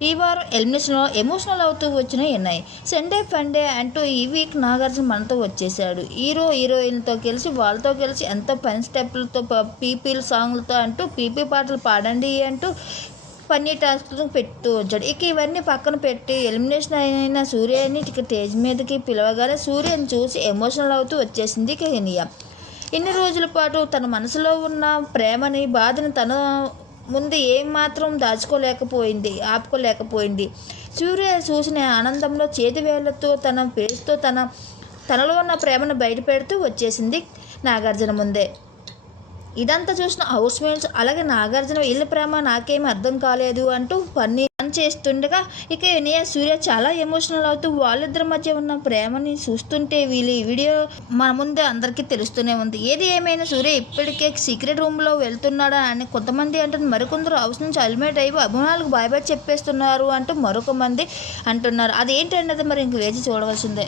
ఈ వారం ఎలిమినేషన్లో ఎమోషనల్ అవుతూ వచ్చిన ఉన్నాయి సండే ఫండే అంటూ ఈ వీక్ నాగార్జున మనతో వచ్చేసాడు హీరో హీరోయిన్తో కలిసి వాళ్ళతో కలిసి ఎంతో పని స్టెప్లతో పీపీల సాంగ్లతో అంటూ పీపీ పాటలు పాడండి అంటూ పన్నీ టాస్క్లు పెడుతూ వచ్చాడు. ఇక ఇవన్నీ పక్కన పెట్టి ఎలిమినేషన్ అయిన సూర్యని ఇక స్టేజ్ మీదకి పిలవగానే సూర్యని చూసి ఎమోషనల్ అవుతూ వచ్చేసింది ఇక ఇన్ని రోజుల పాటు తన మనసులో ఉన్న ప్రేమని బాధని తన ముందు ఏం మాత్రం దాచుకోలేకపోయింది ఆపుకోలేకపోయింది. సూర్య చూసిన ఆనందంలో చేతివేళ్ళతో తన పేరుతో తన తనలో ఉన్న ప్రేమను బయటపెడుతూ వచ్చేసింది నాగార్జున ముందే. ఇదంతా చూసిన హౌస్ మేట్స్ అలాగే నాగార్జున ఇల్లు ప్రేమ నాకేమీ అర్థం కాలేదు అంటూ పన్నీ పని చేస్తుండగా ఇక వినయ సూర్య చాలా ఎమోషనల్ అవుతూ వాళ్ళిద్దరి మధ్య ఉన్న ప్రేమని చూస్తుంటే వీళ్ళు ఈ వీడియో మన ముందే అందరికీ తెలుస్తూనే ఉంది. ఏది ఏమైనా సూర్య ఇప్పటికే సీక్రెట్ రూమ్లో వెళ్తున్నాడా అని కొంతమంది అంటున్నారు. మరికొందరు హౌస్ నుంచి అల్మేట్ అయ్యి అభిమానులకు బాయ్ బాయ్ చెప్పేస్తున్నారు అంటూ మరొక మంది అంటున్నారు. అది అదేంటన్నది మరి ఇంక వేచి చూడవలసిందే.